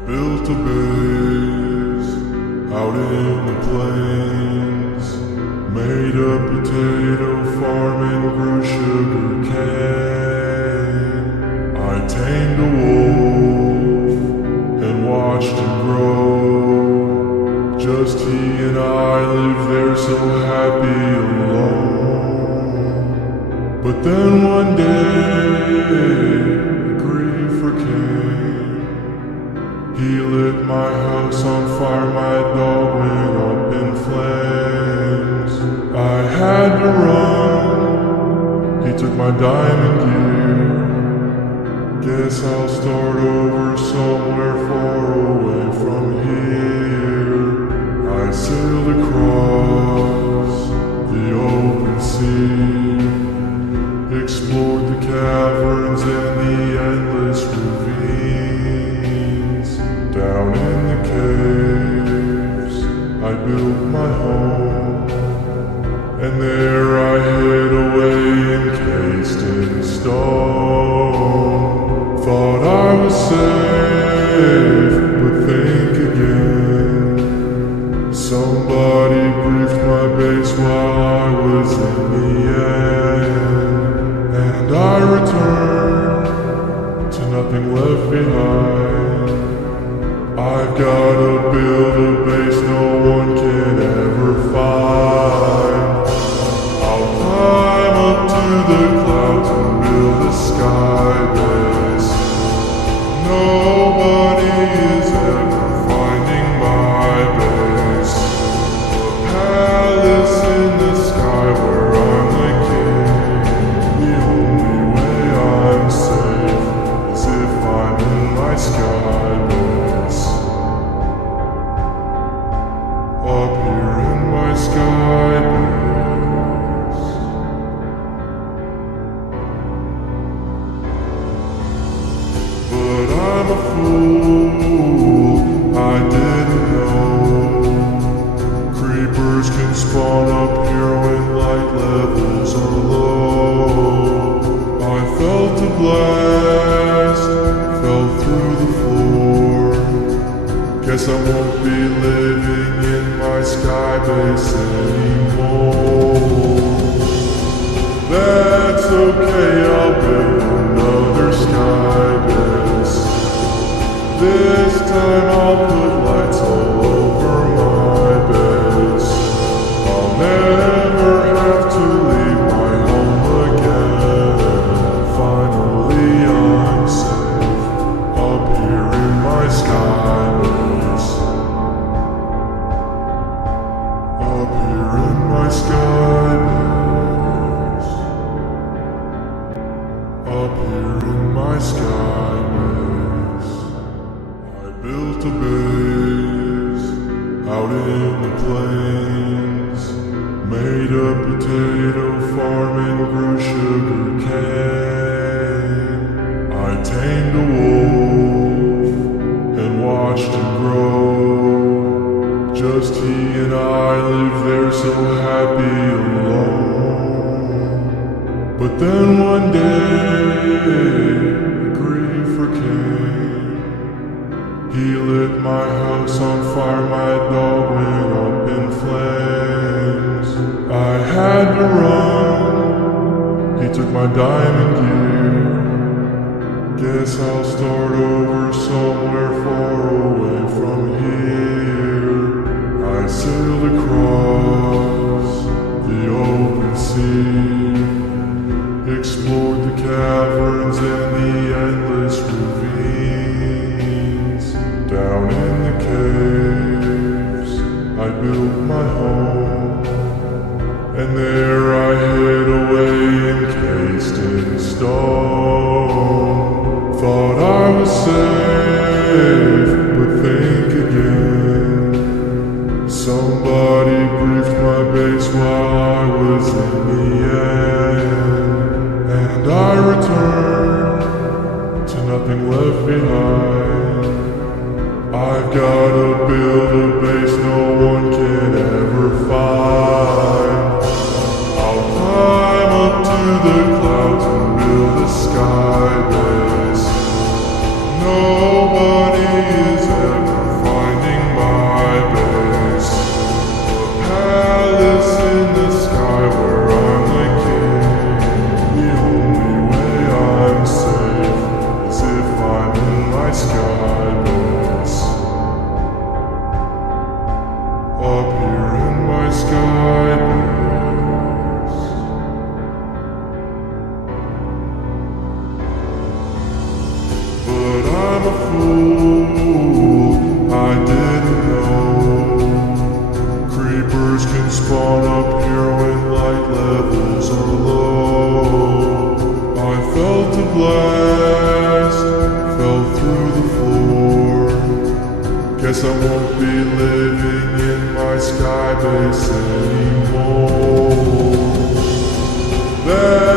built a base out in the plains, made a potato farm and grew sugar cane. I tamed a wolf and watched him grow. Just he and I lived there so happy alone. But then one day grief came. He lit my house on fire, my dog went up in flames. I had to run, he took my diamond gear. Guess I'll start over somewhere far away from here. I sailed across the open sea, explored the caverns and the endless ravines. Down in the caves, I built my home, and there I hid away encased in stone. Thought I was safe, but think again. Somebody briefed my base while I was in the end, and I returned to nothing left behind. I've gotta build a base no one can ever find. I'll climb up to the clouds and build a skybase. Nobody is ever finding my base. A palace in the sky where I'm the king. The only way I'm safe is if I'm in my skybase. Up here in my skybase. But I'm a fool, I didn't know. Creepers can spawn up here when light levels are low. I felt a blast, fell through the floor. Guess I won't be living in my skybase anymore. That's okay, I'll build another skybase. This time I'll put lights all over my base. I'll never have to leave my home again. Finally I'm safe up here in my skybase. Up here in my skybase. Up here in my skybase. I built a base out in the plains, made a potato farm and grew sugar cane. I tamed a wolf and watched him grow. Just he and I lived there so happy alone. But then one day grief came. He lit my house on fire, my dog went up in flames. I had to run, he took my diamond gear. Guess I'll start over somewhere far away from here. I sailed across the open sea, explored the caverns and the endless ravines. Down in the caves, I built my home, and there I hid away encased in stone. Thought I was safe, but think again. Somebody briefed my base while I was in the end, and I returned to nothing left behind. I've gotta build a base no one can ever find. I'll climb up to the clouds and build a skybase. Nobody is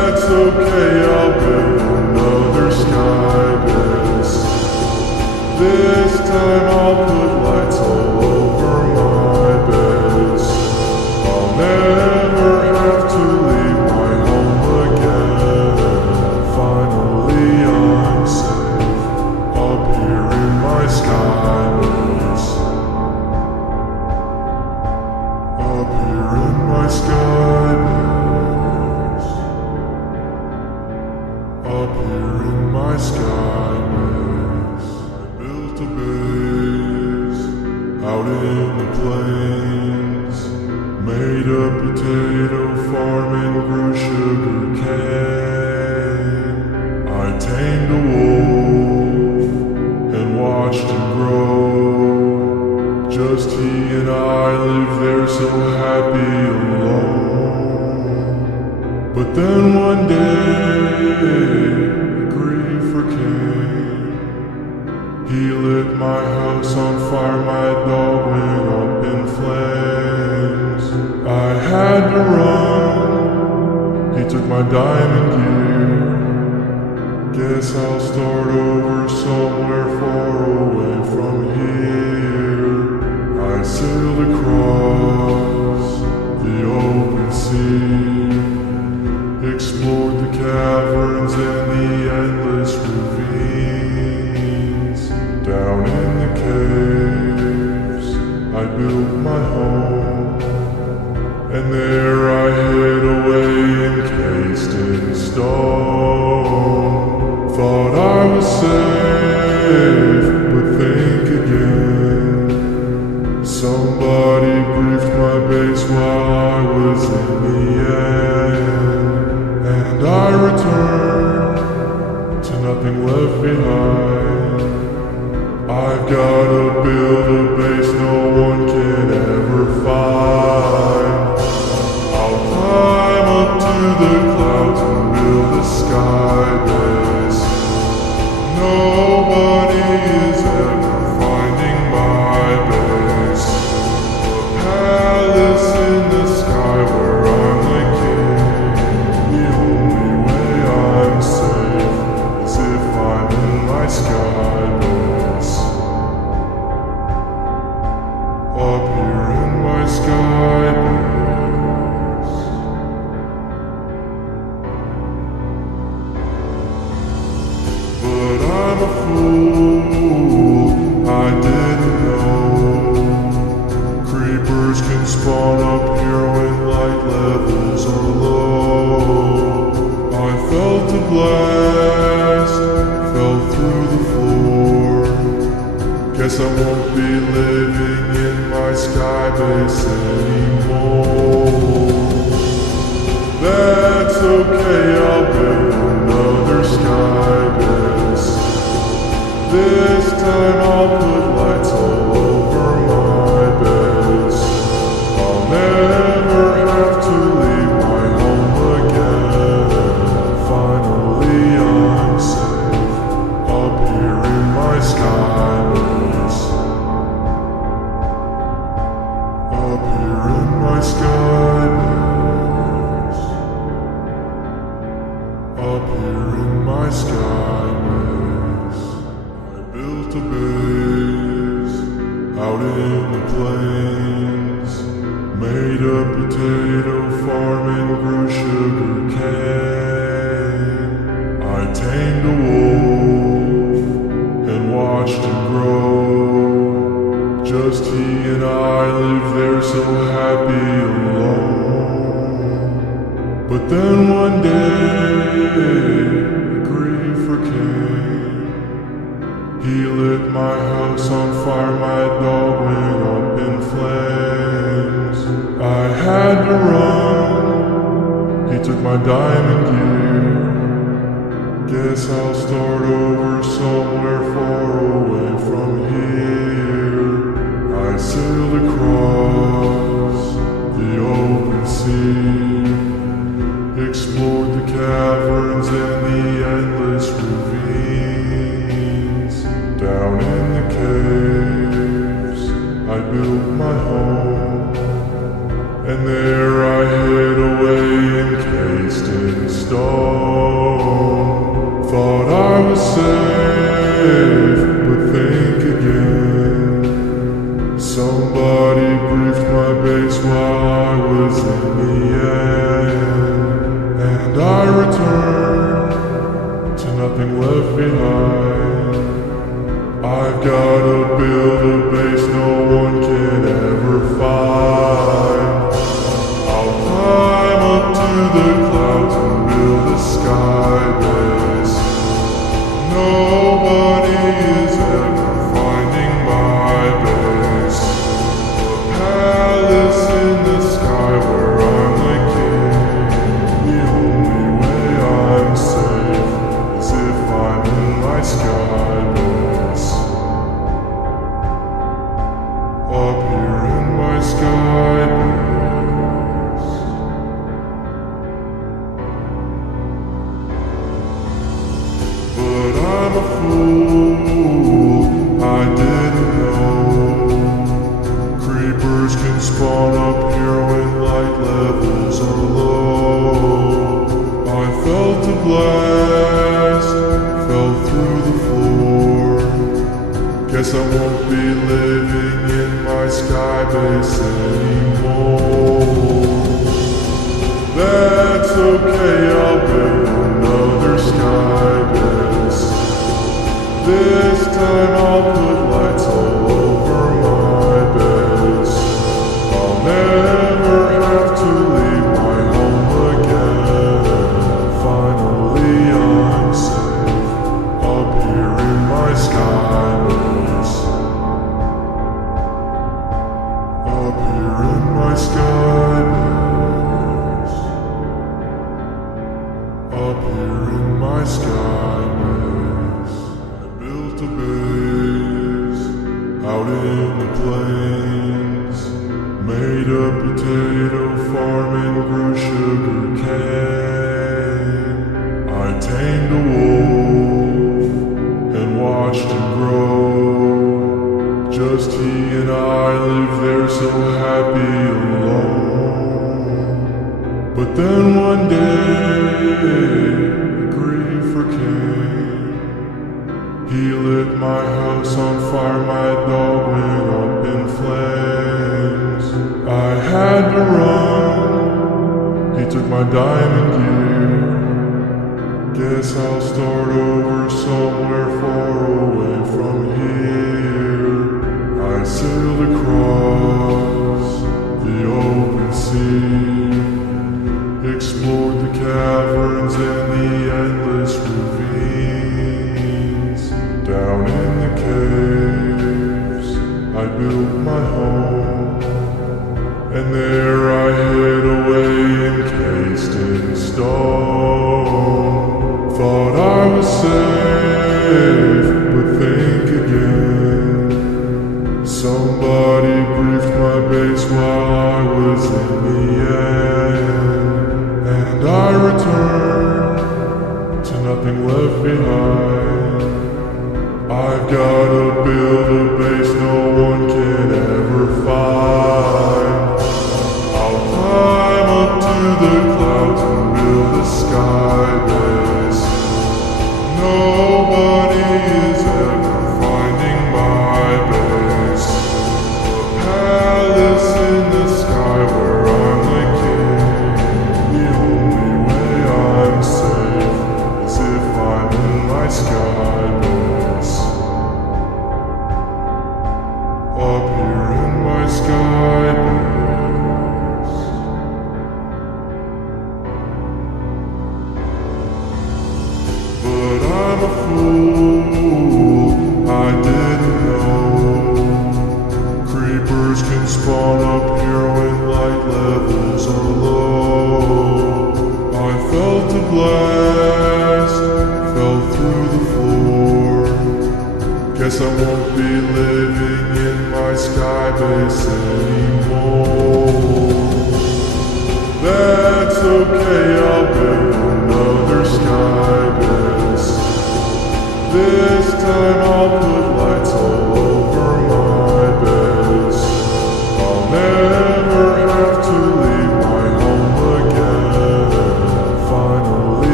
That's okay, I'll build another skybase. This time I'll put lights all over my base. I'll never have to leave my home again. Finally I'm safe up here in my skybase. Up here in my skybase. Up here in my skybase. I built a base out in the plains. Made a potato farm and grew sugar cane. I tamed a wolf and watched him grow. Just he and I lived there so happy alone. But then one day grief came. He lit my house on fire, my dog went up in flames. I had to run, he took my diamond gear. Guess I'll start over somewhere far away from here. I sailed across the open sea, explored the caverns and the endless ravines. Down in the caves, I built my home, and there I hid away encased in stone. Thought I was safe, but think again. Somebody briefed my base while I was in the end, and I returned to nothing left behind. I've gotta build a base no one can ever find. I'll climb up to the clouds and build a skybase. Nobody is ever finding my base. A palace in the sky where I'm the king. The only way I'm safe is if I'm in my skybase. Up here in my skybase. But I'm a fool, I didn't know. Creepers can spawn up here when light levels are low. I felt a blast, fell through the floor. Guess I won't be living in my skybase anymore. That's okay, I'll build another skybase. This time I'll put lights all over my base. I'll never have to leave my home again. Finally I'm safe up here in my skybase. Up here in my skybase. Up here in my skybase. I built a base out in the plains. Made a potato farm and grew sugar cane. I tamed a wolf and watched him grow. Just he and I lived there so happy alone. But then one day grief came. He lit my house on fire, my dog went up in flames. I had to run, he took my diamond gear. Guess I'll start over somewhere far away from here. I sailed across the open sea, explored the caverns and the endless ravines. Down in the caves, I built my home, and there I hid away encased in stone. Thought I was safe, but think again. Somebody briefed my base while I was in the end, and I returned to nothing left behind. I've gotta build a base no one can ever find. I'll climb up to the clouds and build a skybase. Nobody is ever finding my base. A palace in the sky where I'm the king. The only way I'm safe is if I'm in my skybase. Up here in my skybase. But I'm a fool, I didn't know. Creepers can spawn up here when light levels are low. I felt a blast, fell through the floor. Guess I won't be living in my skybase anymore. That's okay, I'll build another skybase. This time I'll put lights all over my base. I'll never have to leave my home again. Finally I'm safe up here in my skybase. Up here in my skybase. Up here in my skybase. I built a base out in the plains. Made a potato farm and grew sugar cane. I tamed a wolf and watched him grow. Just he and I lived there so happy alone. But then one day, grief came. He lit my house on fire, my dog went up in flames. I had to run, he took my diamond gear. Guess I'll start over somewhere far away from here. I sailed across the open sea, explored the caverns and the endless ravines. Down in the caves, I built my home, and there I hid away encased in stone. Thought I was safe, but think again. Somebody briefed my base while I was in the end, and I returned to nothing left behind. I've gotta build a base no one can ever find. I'll climb up to the clouds and build a skybase. Nobody is ever finding my base. A palace in the sky where I'm the king. The only way I'm safe is if I'm in my skybase. Up here in my skybase. But I'm a fool, I didn't know. Creepers can spawn up here when light levels are low. I felt a blast, fell through the floor. Guess I won't be living in my skybase anymore. That's okay, I'll build another skybase. This time I'll put lights all over my base. I'll never have to leave my home again. Finally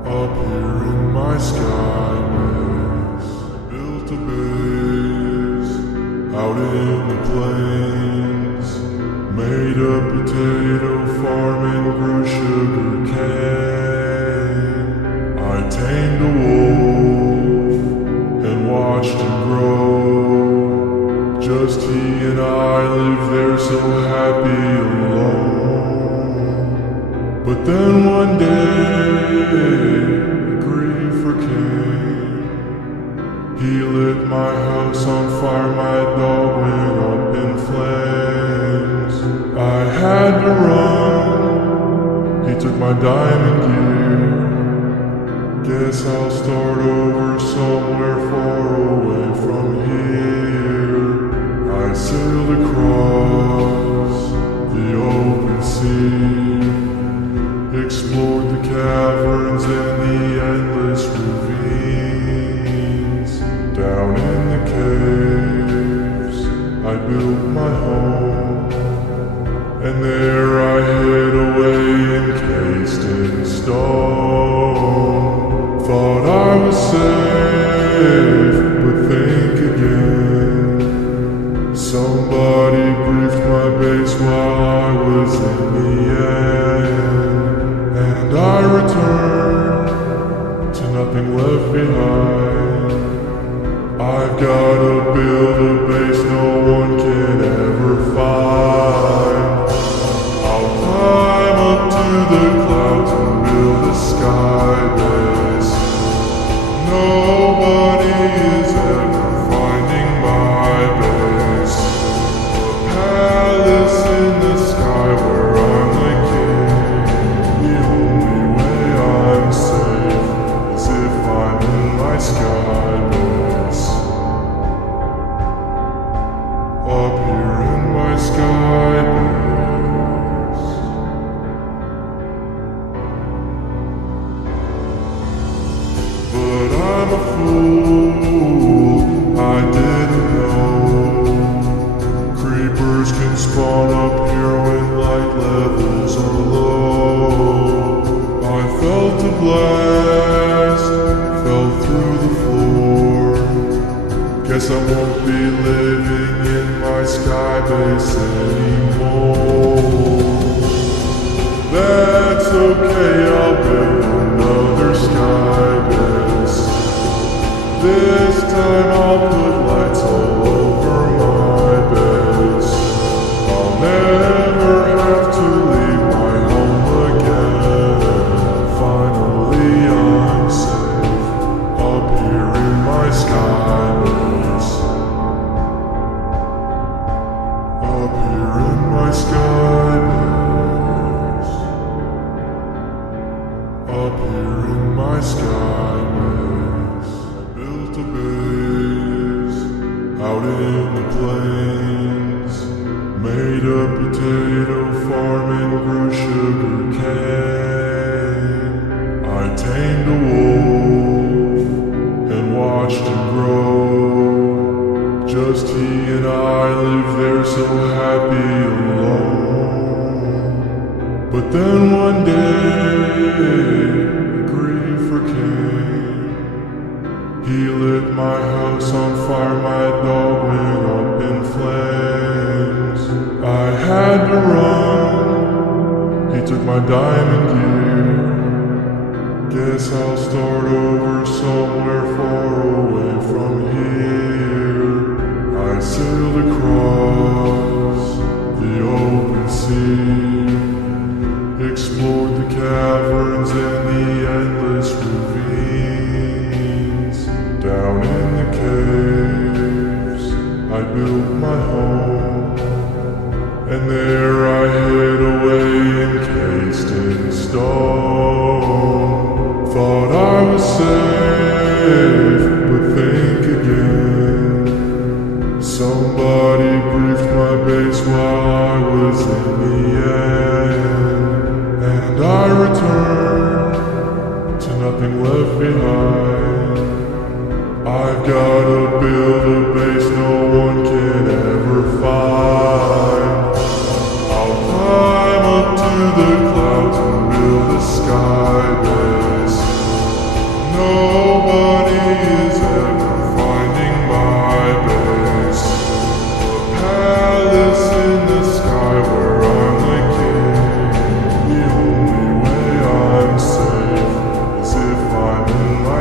Up here in my skybase, I built a base out in the plains, made a potato farm and grew sugar cane. I tamed a wolf and watched him grow. Just he and I lived there so happy alone. But then one day grief came. He lit my house on fire, my dog went up in flames. I had to run, he took my diamond gear. Guess I'll start over somewhere far away from here. I sailed across the open sea, explored the caverns and the endless ravines. Down in the caves, I built my home, and there I hid away encased in stone. Thought I was safe, but think again. Somebody briefed my base while I was in the end, and I returned to nothing left behind. I've gotta build a base no one can ever find. I'll climb up to the clouds and build a skybase. Nobody is ever finding my base. A palace in the sky where I'm the king. The only way I'm safe is if I'm in my skybase. Up here in my skybase. But I'm a fool, I didn't know. Creepers can spawn up here when light levels are low. I felt a blast, fell through the floor. Guess I won't be living in my skybase anymore. That's okay, I'll build another skybase. This time I'll put lights all over my base. I'll never have to leave my home again. Finally I'm safe, up here in my skybase. Up here in my skybase. Up here in my skybase. I built a base out in the plains, made a potato farm and grew sugar cane. I tamed a wolf and watched him grow. Just he and I lived there so happy alone. But then one day grief came. He lit my house on fire, my dog went up in flames. I had to run, he took my diamond gear. Guess I'll start over somewhere far away from here. I sailed across the open sea, explored the caverns and the endless ravines. Down in the caves, I built my home, and there I hid away encased in stone. Thought I was safe, but think again. Somebody briefed my base while I was in the end, and I returned to nothing left behind. I've gotta build a base no one can ever find. I'll climb up to the clouds and build a skybase.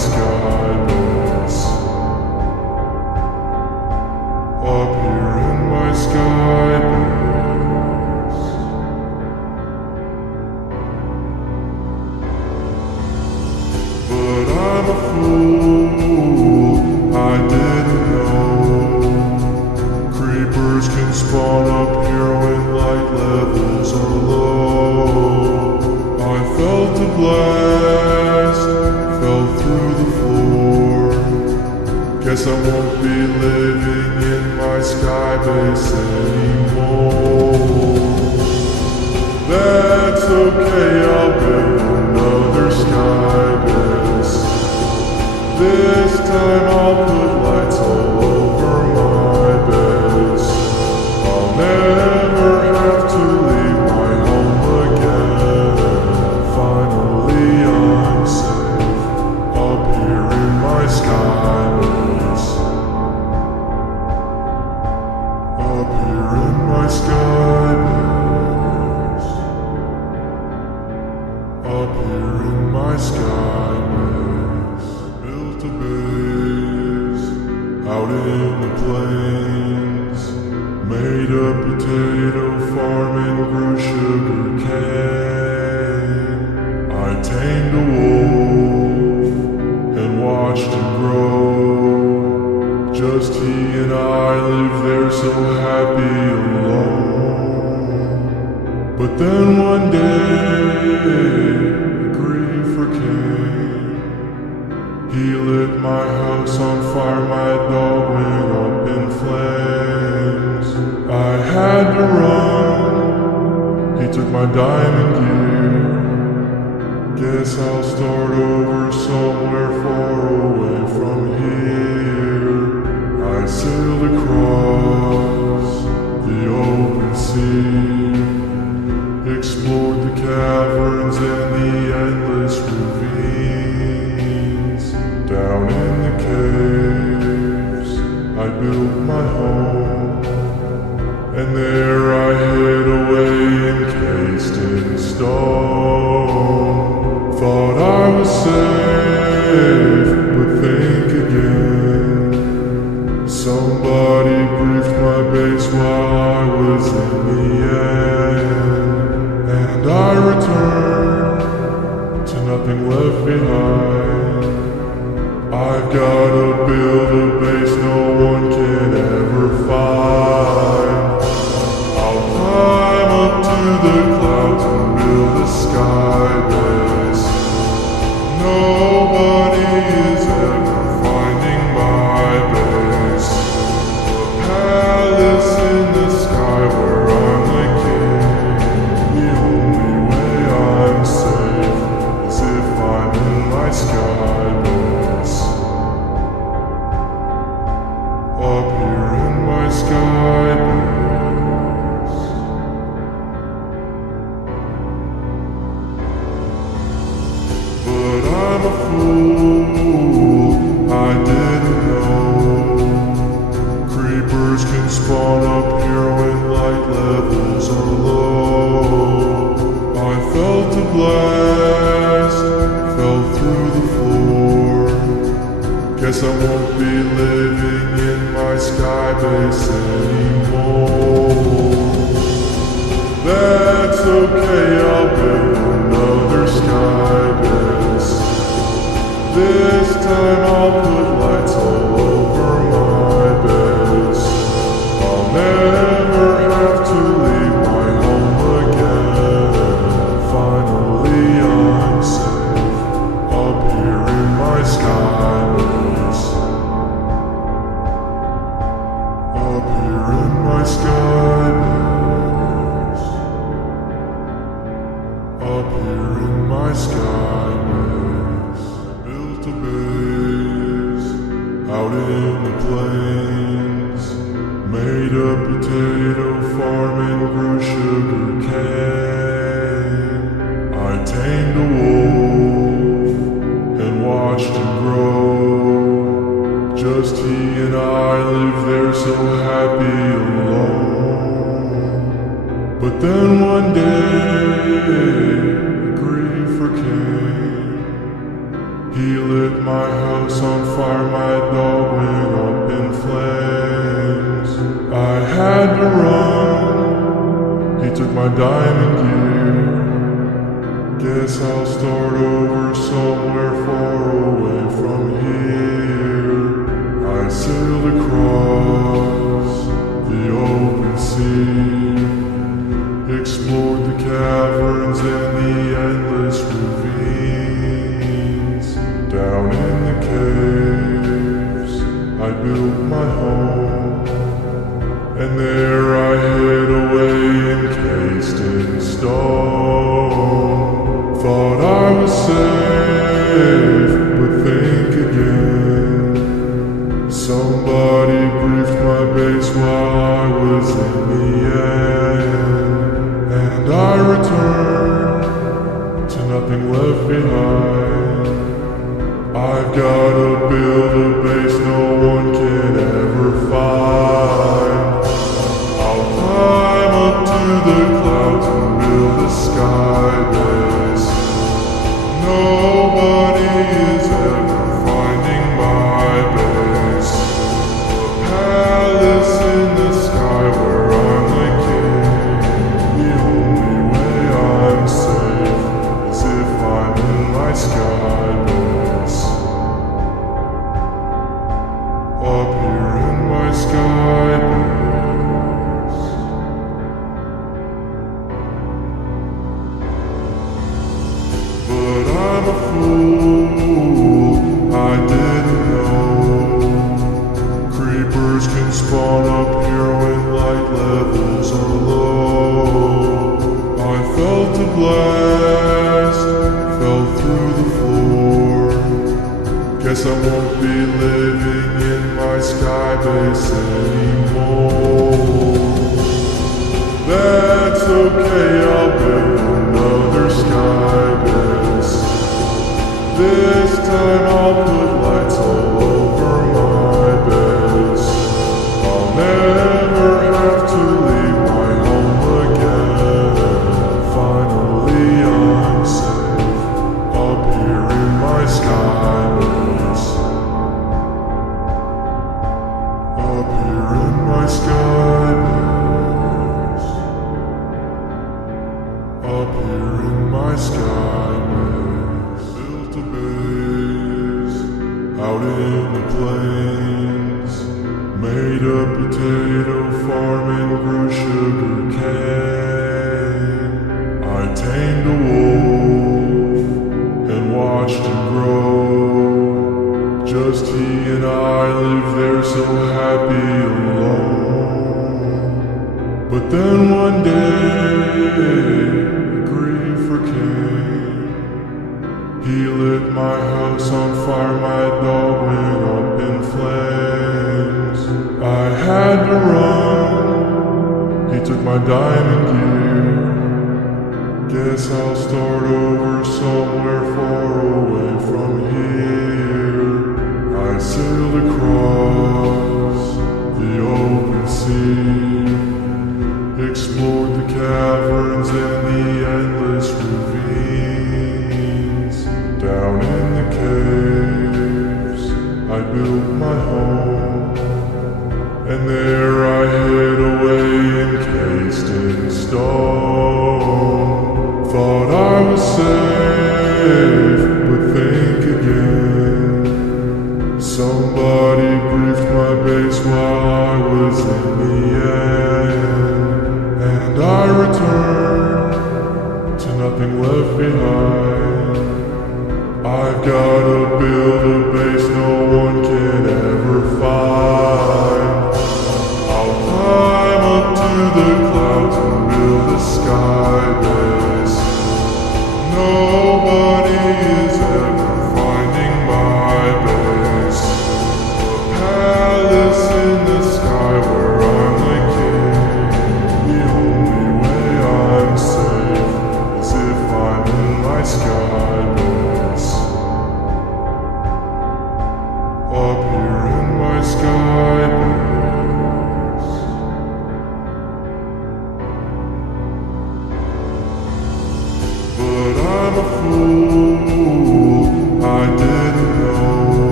skybase. Up here in my skybase. But I'm a fool, I didn't know. Creepers can spawn up here when light levels are low. I felt a blast, fell through the floor. Guess I won't be living in my skybase anymore. That's okay, I'll build another skybase. This time I'll put lights all over my base. I'll never have to leave my home again. Finally I'm safe up here in my skybase. Up here in my skybase. Up here in my skybase. Built a base out in the plains. Made a potato farm and grew sugar cane. I tamed a wolf and watched him grow. Just he and I lived there so happy alone. But then one day grief came. He lit my house on fire, my dog went up in flames. I had to run, he took my diamond gear. Guess I'll start over somewhere far away from here. I sailed across the open sea, explored the caverns and the endless ravines. Down in the caves, I built my home, and there I hid away encased in stone. Thought I was safe, but think again. Somebody briefed my base while I was in the end, and I returned to nothing left behind. I've gotta build a base no one can ever find. I'll climb up to the clouds and build a skybase. Nobody is ever finding my base. A palace in the sky where I'm the king. The only way I'm safe is if I'm in my skybase. Up here in my skybase. But I'm a fool, I didn't know. Creepers can spawn up here when light levels are low. I felt a blast, fell through the floor. Guess I won't be living in my skybase anymore. That's okay, I'll build another skybase. This time I'll put lights all over my base. I'll never have to leave my home again. Finally I'm safe up here in my skybase. Up here in my skybase. Up here in my skybase. Built a base out in the plains. Made a potato farm and grew sugar cane. I tamed a wolf and watched him grow. Just he and I lived there so happy alone. But then one day grief came. He He lit my house on fire, my dog went up in flames. I had to run, he took my diamond gear. Guess I'll start over somewhere far away from here. I sailed across the open sea, explored the caverns and the endless ravines. Down in the caves, I built my home, and there I hid away encased in stone. Thought I was safe, but think again. Somebody briefed my base while I was in the end, and I returned to nothing left behind. I've gotta build a base no one can ever find. I'll climb up to the clouds and build a skybase. Nobody is ever finding my base. A palace in the sky where I'm the king. The only way I'm safe is if I'm in my skybase. Up here in my skybase. But I'm a fool, I didn't know. Creepers can spawn up here when light levels are low. I felt a blast, fell through the floor. Guess I won't be living in my skybase anymore. That's okay, I'll build another skybase. This time I'll put lights all over my base. I'll never have to leave my home again. Finally I'm safe, up here in my skybase. Up here in my skybase. Up here in my skybase. Built a base out in the plains. Made a potato farm and grew sugar cane. I tamed a wolf and watched him grow. Just he and I lived there so happy alone. But then one day grief came. He lit my house on fire, my dog went up in flames. I had to run, he took my diamond gear. Guess I'll start over somewhere far away from here. I sailed across the open sea, explored the caverns and the endless ravines. Down in the caves, I built my home, and there I hid away encased in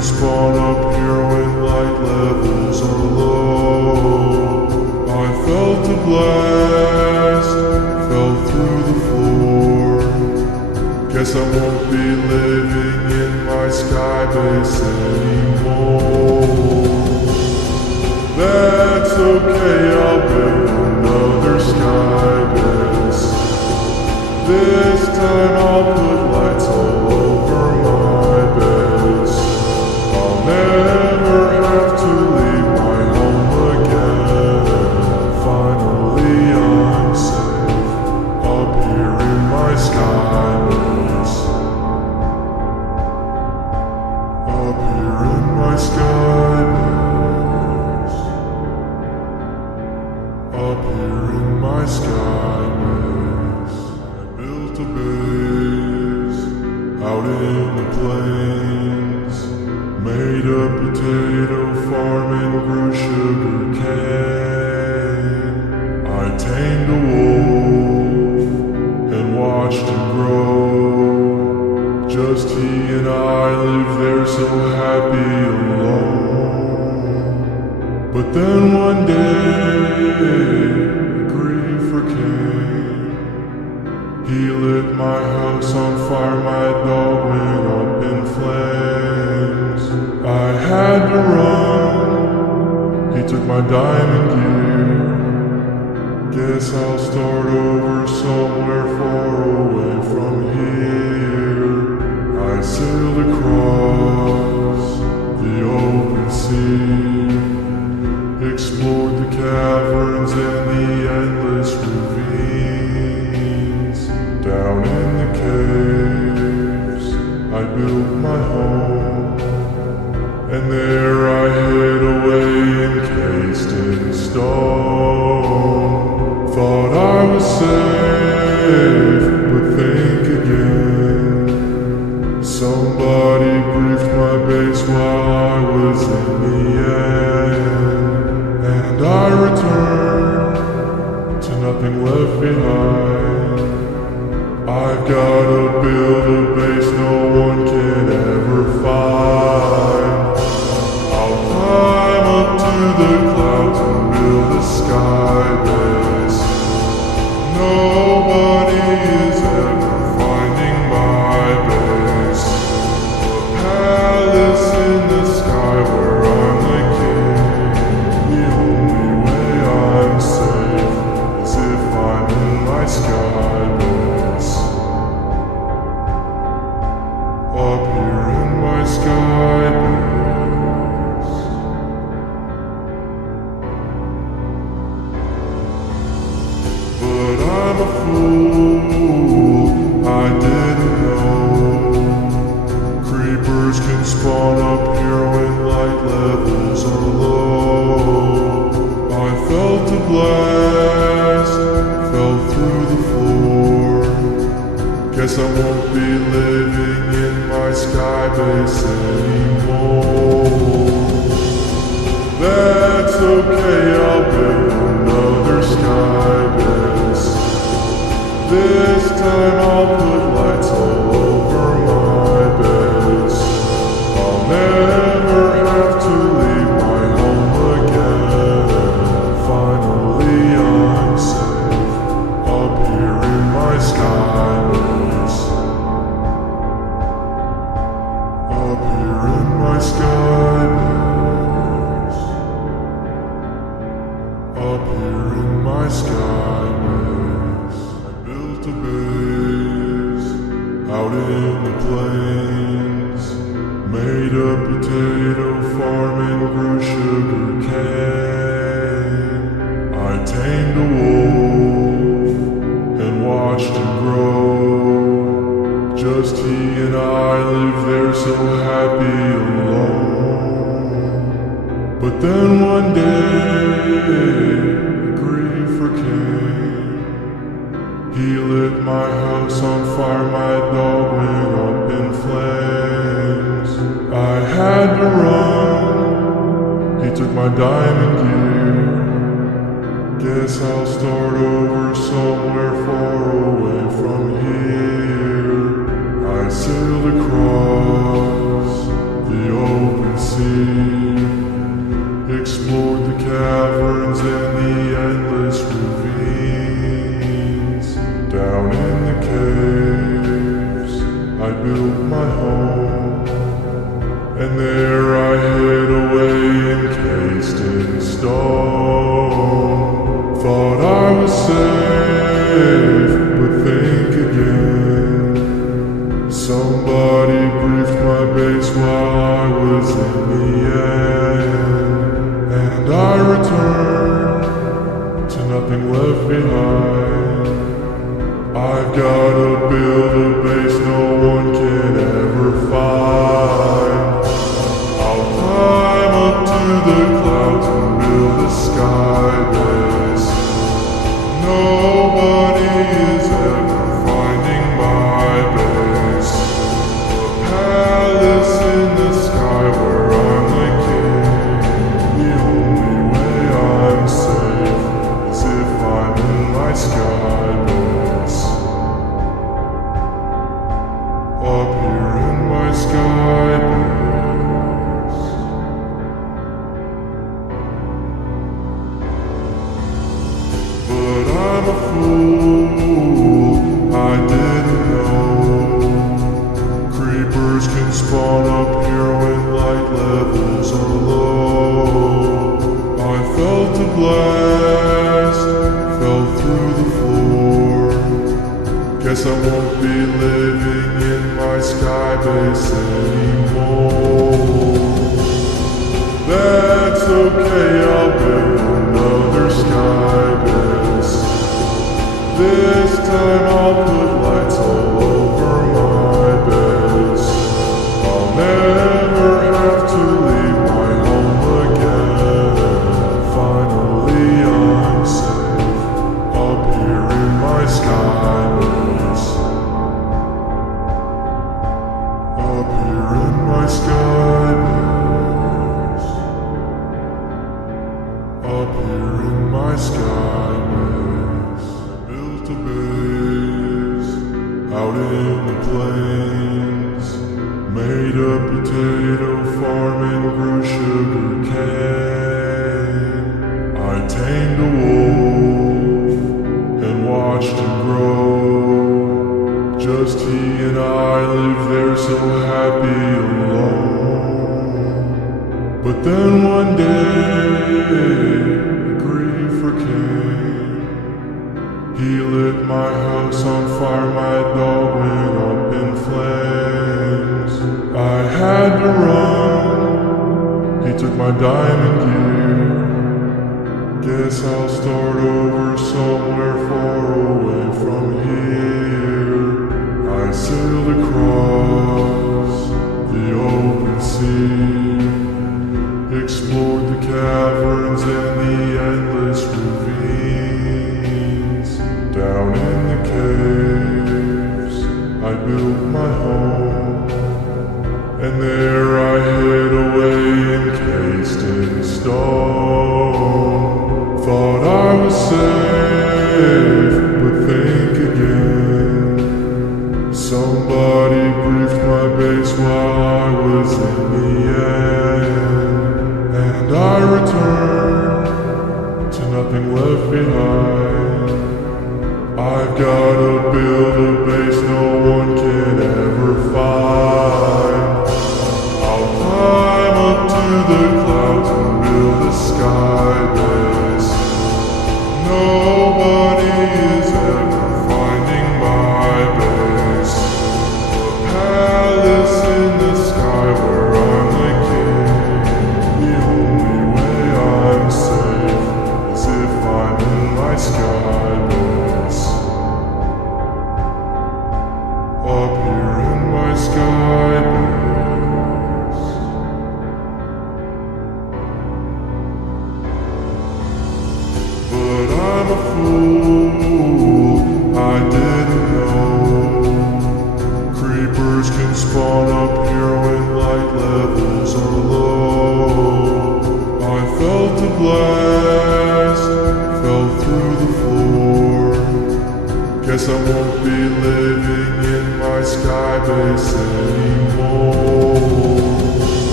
can spawn up here when light levels are low. I felt a blast, fell through the floor. Guess I won't be living in my skybase anymore. That's okay, I'll build another skybase. This time I'll put lights all over my base. I'll never have to leave my home again. Finally I'm safe up here in my skybase. Up here in my skybase. Up here in my skybase. I built a base out in the plains, made a potato farm and grew sugar cane. I tamed a wolf and watched him grow. Just he and I lived there so happy alone. But then one day Griefer came. He lit my house on fire, my dog went up in flames. I had to run, he took my diamond gear. Guess I'll start over somewhere far away from here. I sailed across the open sea, explored the caverns and the endless ravines. Down in the caves, I built my home, and there I hid away encased in stone. Thought I was safe, but think again. Somebody briefed my base while I was in the end, and I returned to nothing left behind. I've gotta build a base no one can ever find. I'll climb up to the clouds and build a skybase. Nobody is ever finding my base. A palace in the sky where I'm the king. The only way I'm safe is if I'm in my skybase. Up here in my skybase. But I'm a fool, I didn't know. Creepers can spawn up here when light levels are low. I felt a blast, fell through the floor. Guess I won't be living in my skybase anymore. That's okay, I'll build another skybase. This time I'll put lights all over my base. I'll never have to leave my home again. Finally I'm safe up here in my skybase. Up here in my skybase. Up here in my skybase. I built a base out in the plains, made a potato farm and grew sugar cane. I tamed a wolf and watched him grow. Just he and I lived there so happy alone. But then one day Griefer came. He lit my house on fire, my dog went up in flames. I had to run, he took my diamond gear. Guess I'll start over somewhere far away from here. I sailed across the open sea, explored the caverns and the endless ravines. Down in the caves, I built my home, and there I hid away encased in stone. Thought I was safe, but think again. Somebody briefed my base while I was in the end, and I returned to nothing left behind. I've gotta build a base no one can ever find. I'll climb up to the clouds and build a skybase. Nobody is ever finding my base. A palace in the sky where I'm the king. The only way I'm safe is if I'm in my skybase. Up here in my skybase. But I'm a fool, I didn't know. Creepers can spawn up here when light levels are low. I felt a blast, fell through the floor. Guess I won't be living in my skybase anymore. That's okay, I'll build another skybase. This time I'll put lights all over my base. I'll never have to leave my home again. Finally I'm safe up here in my skybase. Up here in my skybase. Up here in my skybase. Built a base out in the plains. Made a potato farm and grew sugar cane. I tamed a wolf and watched him grow. Just he and I lived there so happy alone. But then one day, grief came. He lit my house on fire, my dog went up in flames. I had to run, he took my diamond gear. Guess I'll start over somewhere far away from here. I sailed across the open sea, explored the caverns and the endless ravines. Down in the caves, I built my home, and there I hid away encased in stone. Thought I was safe, but think again. Somebody briefed my base while I was in the end, and I returned to nothing left behind. I've gotta build a base no one can ever find. I'll climb up to the clouds and build a skybase. Nobody is ever finding my base. A palace in the sky where I'm the king. The only way I'm safe is if I'm in my skybase. Up here in my skybase. But I'm a fool, I didn't know. Creepers can spawn up here when light levels are low. I felt a blast, fell through the floor. Guess I won't be living in my skybase anymore.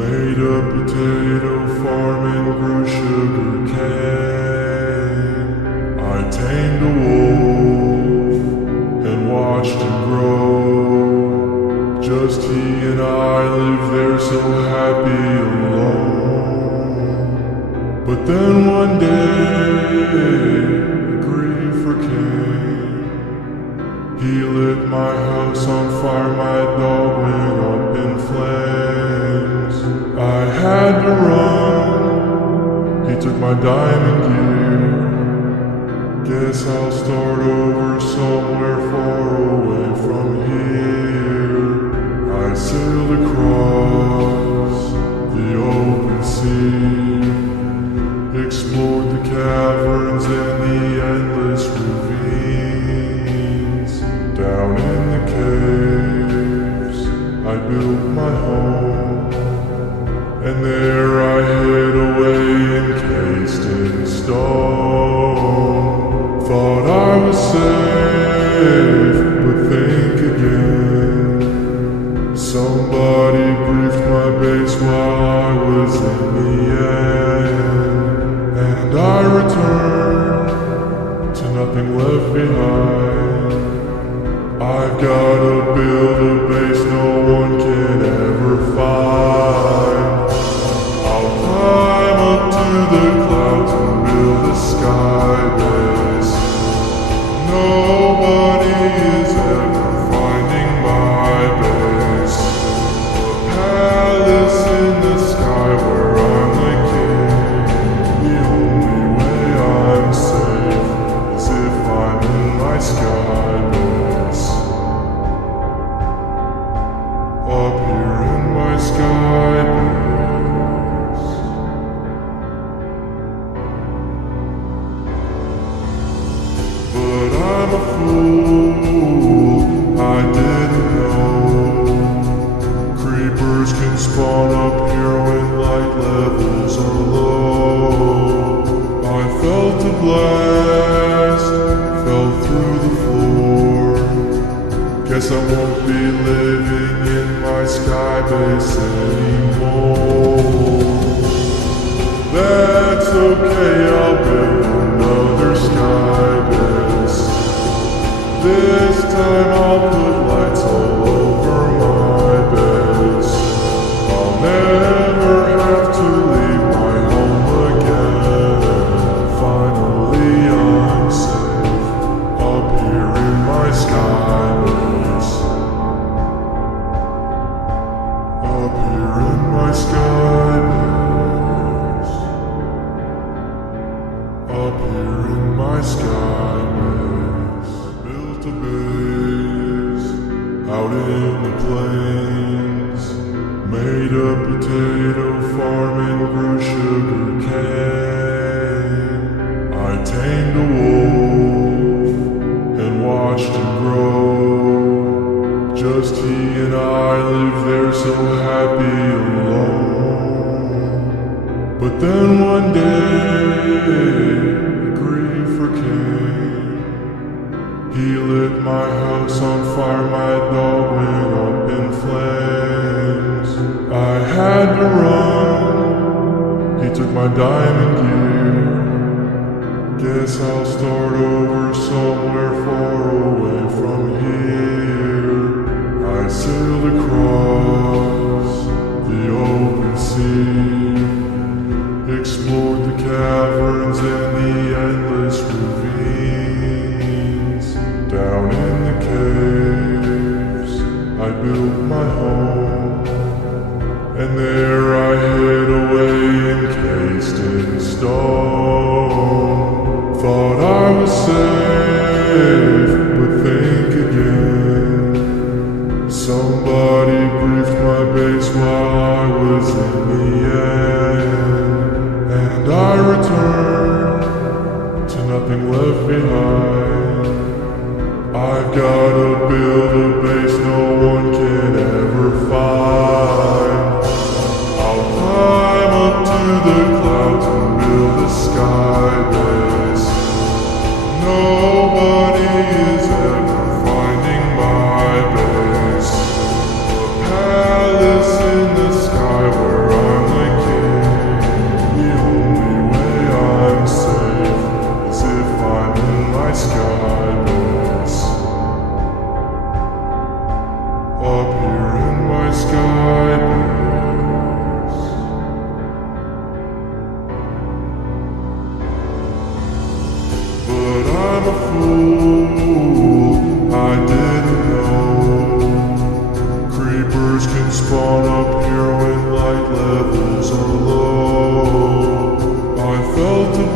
Made a potato farm and grew sugar cane. I tamed a wolf and watched him grow. Just he and I lived there so happy alone. But then one day, grief came. He lit my house on fire, my dog went up in flames. I had to run, he took my diamond gear. Guess I'll start over somewhere far away from here. I sailed across the open sea, explored the caverns and the endless ravines. Down in the caves, I built my home, and there I hid away encased in stone. Thought I was safe, but think again. Somebody briefed my base while I was in the end, and I returned to nothing left behind. I've gotta build a base no one can ever find. I'll climb up to the clouds and build a skybase. Nobody is ever finding my base. A palace in the sky where I'm the king. The only way I'm safe is if I'm in my skybase. Up here in my skybase. But I'm a fool, I didn't know. Creepers can spawn up here when light levels are low. I felt a blast, fell through the floor. Guess I won't be living in my skybase anymore. That's okay, I'll build another skybase. This time I'll put lights all over my base. I'll never have to leave my home again. Finally I'm safe up here in my skybase. Up here in my skybase. Up here in my skybase. Built a base out in the plains. Made a potato farm and grew sugar cane. I tamed a wolf and watched him grow. Just he and I lived there so happy alone. But then one day, grief came. He lit my house on fire, my dog went up in flames. I had to run, he took my diamond gear. Guess I'll start over somewhere far away from here. I sailed across the open sea, explored the caverns and the endless ravines. Down in the caves, I built my home, and there I hid away encased in stone. Thought I was safe, but think again. Somebody briefed my base while I was in the end, and I returned to nothing left behind. I've gotta build a base no one can ever find. I'll climb up to the clouds and build a skybase. Nobody is ever finding my base. A palace in the sky where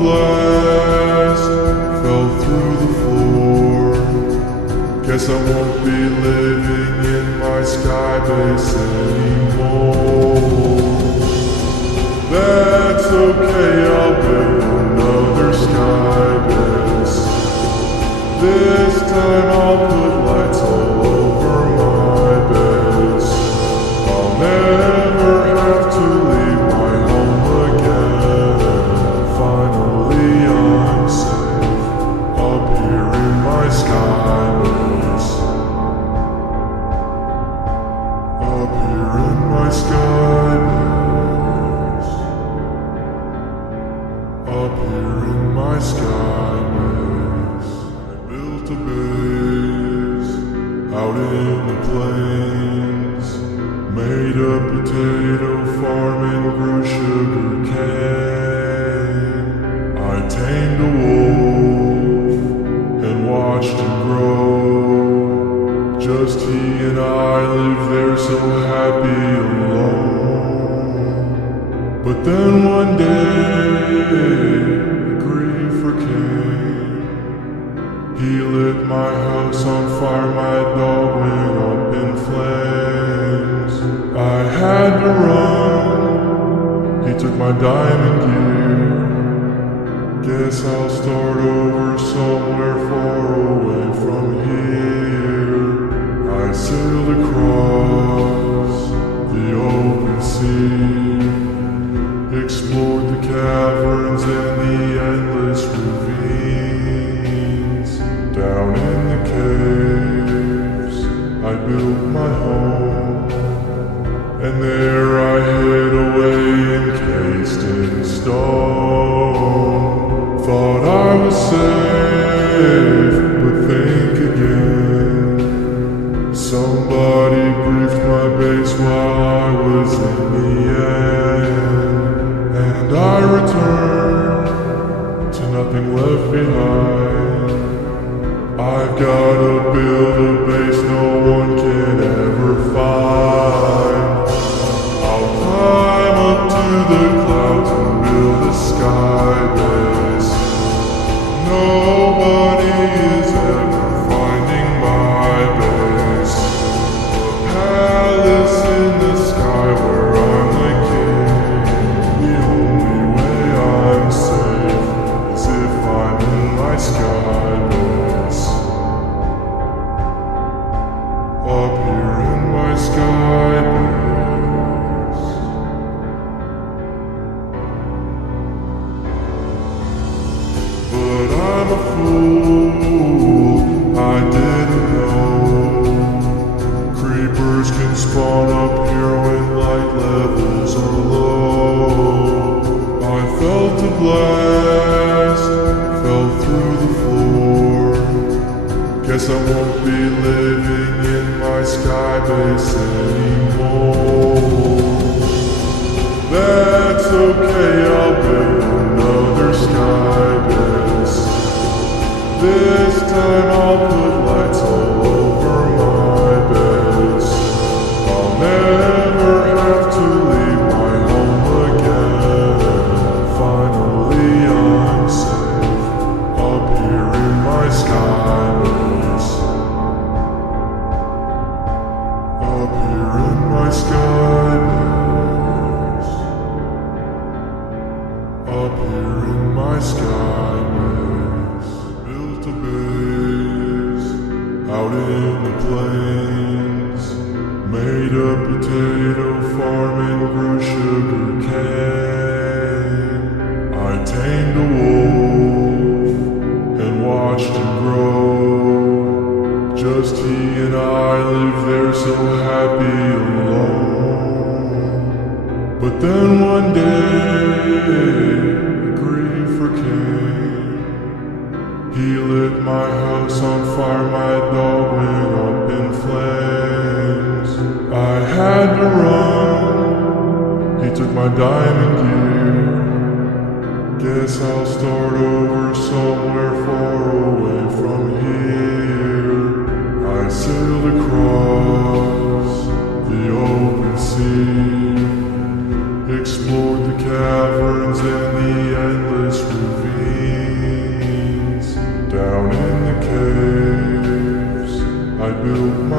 blast fell through the floor. Guess I won't be living in my skybase anymore. That's okay, I'll build another skybase. This time I'll put lights all over my base. I'll never have to leave my home again. Finally I'm safe up here in my skybase. Up here in my skybase. Up here in my skybase. I built a base out in the plains. Made a potato farm and grew sugar cane. I tamed a wolf and watched him grow. Just he and I lived there so happy alone. But then one day grief came. He lit my house on fire, my dog went up in flames. I had to run, he took my diamond gear. Guess I'll start over somewhere far away from here. I sailed across the open sea, explored the caverns and the endless ravines. Down in the caves, I built my home, and there I hid away encased in stone. Thought I was safe, but think again. Somebody briefed my base while I was in the end, and I returned to nothing left behind. I've gotta build a base no one can ever find. I'll climb up to the clouds and build a skybase. Nobody is ever finding my base. A palace in the sky where I'm the king. The only way I'm safe is if I'm in my skybase. Up here in my skybase. But I'm a fool, I didn't know. Creepers can spawn up here when light levels are low. I felt a blast, fell through the floor. Guess I won't be living in my skybase anymore. That's okay, I'll build another skybase. This time I'll put lights all over my base. I'll never have to leave my home again. Finally I'm safe up here in my skybase. Up here in my skybase. Up here in my skybase. Built a base out in the plains. Made a potato farm and grew sugar cane. I tamed a wolf and watched him grow. Just he and I lived there so happy alone. But then one day grief came. He lit my house on fire, my dog went up in flames. I had to run, he took my diamond gear. Guess I'll start over somewhere far away from here. I sailed across the open sea, explored the caverns and the endless ravines.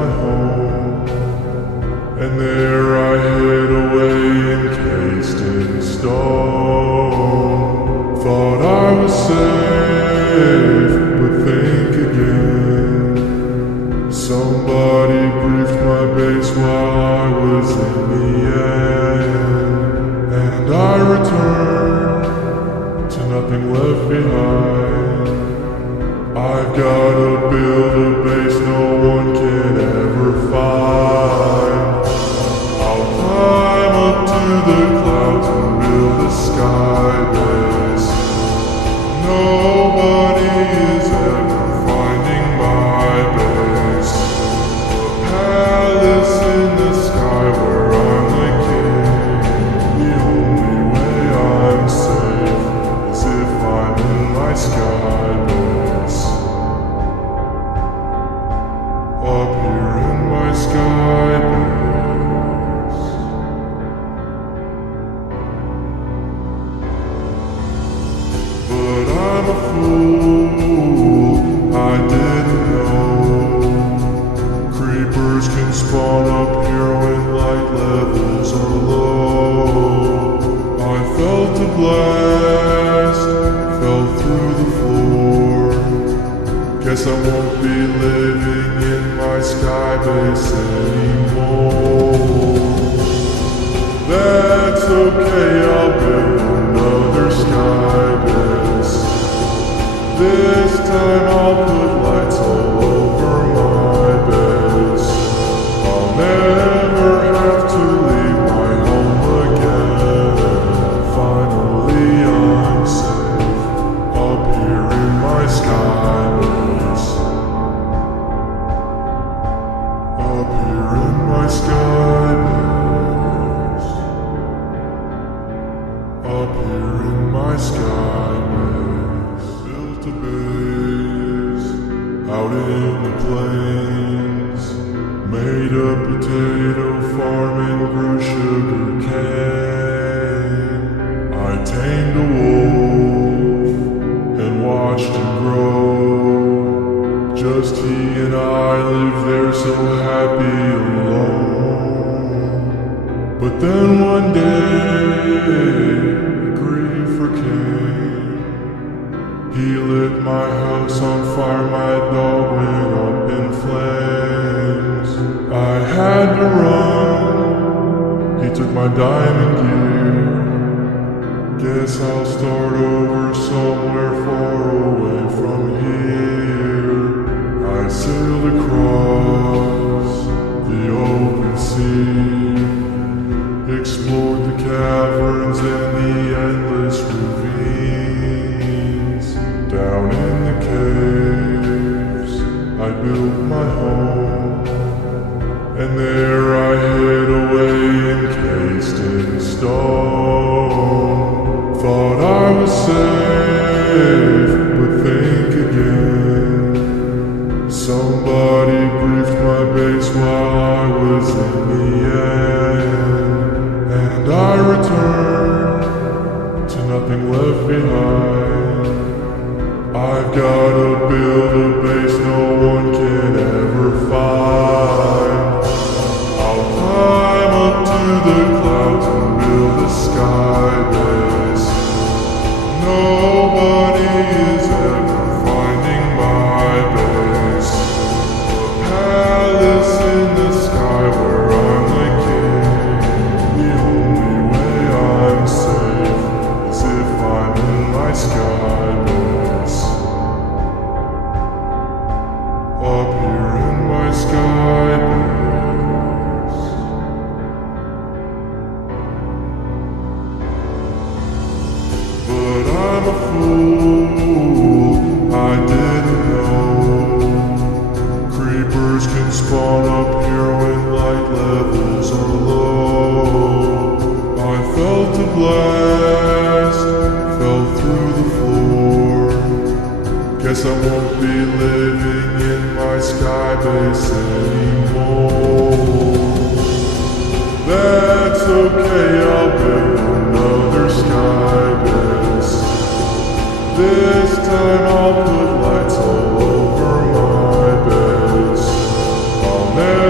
my home, and there I hid away encased in stone. Thought I was safe, but think again. Somebody briefed my base while I was in the end, and I returned to nothing left behind. I've gotta build a base no one can ever find. I'll climb up to the clouds and build a skybase. Nobody is ever finding my base. A palace in the sky where I'm the king. The only way I'm safe is if I'm in my skybase. Up here in my skybase. But I'm a fool, I didn't know. Creepers can spawn up here when light levels are low. I felt a blast, fell through the floor. Guess I won't be living in my skybase anymore. That's okay, I'll build another skybase. This time I'll put lights all over my base. I'll never have to leave my home again. Finally I'm safe, up here in my skybase. Up here in my skybase. Up here in my skybase. Built a base out in the plains. Made a potato farm and grew sugar cane. I tamed a wolf and watched him grow. Just he and I lived there so happy alone. But then one day, grief came. He lit my house on fire, my dog went up in flames. I had to run, he took my diamond gear. Guess I'll start over somewhere far away from here. I sailed across the open sea, explored the caverns and the endless ravines. Down in the caves, I built my home, and there I hid away encased in stone. Thought I was safe, but think again. Somebody briefed my base while I was in the end, and I returned to nothing left behind. I've gotta build a base no one can ever find. I'll climb up to the clouds and build a skybase. Nobody is ever finding my base. A palace in the sky where I'm the king. The only way I'm safe is if I'm in my skybase. Up here in my skybase. But I'm a fool, I didn't know. Creepers can spawn up here when light levels are low. I felt a blast, fell through the floor. Guess I won't be living in my skybase anymore. That's okay, I'll build another skybase. This time I'll put lights all over my base. I'll never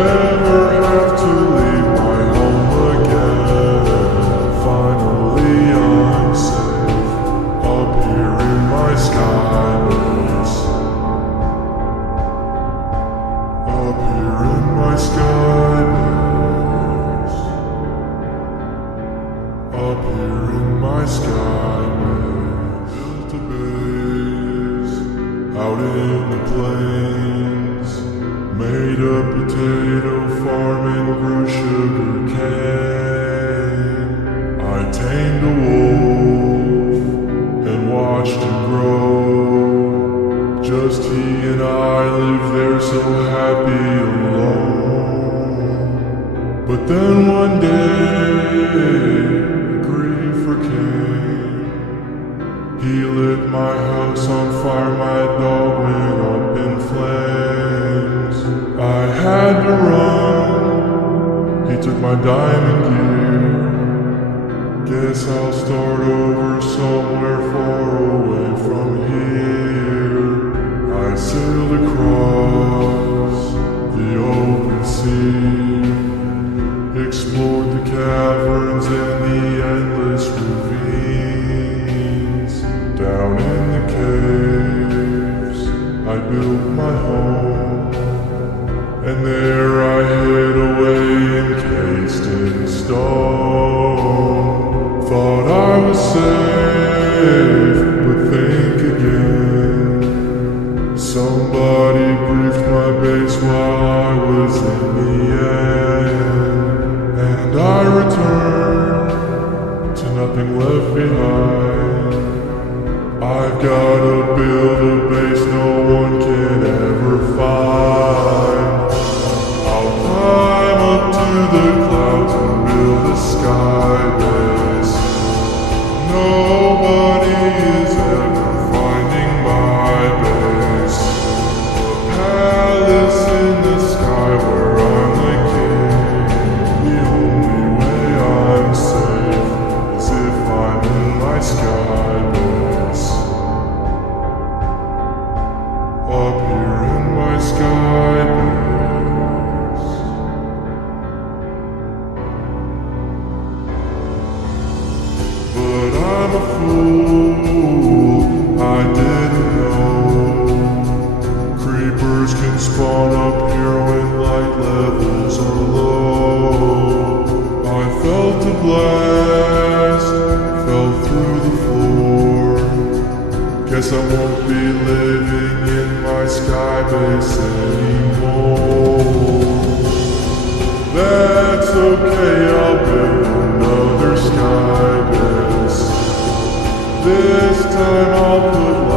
here in my skybase, built a base out in the plains, made a potato farm and grew sugar cane. I tamed a wolf and watched him grow. Just he and I lived there so happy alone. But then one day, grief came. He lit my house on fire, my dog went up in flames. I had to run, he took my diamond gear. Guess I'll start over somewhere far away from here. I sailed across the open sea, explored the caverns and the endless ravines. Down in the caves, I built my home, and there I hid away encased in stone. Thought I was safe, but think again. Somebody briefed my base while I was in the end, and I returned to nothing left behind. I've gotta build a base no one can ever find. I'll climb up to the clouds and build a skybase. Nobody is ever finding my base. A palace in the sky where I'm the king. The only way I'm safe is if I'm in my skybase. Up here in my skybase. But I'm a fool, I didn't know. Creepers can spawn up here when light levels are low. I felt a blast, fell through the floor. Guess I won't be living in my skybase anymore. That's okay, I'll build another skybase. This time I'll put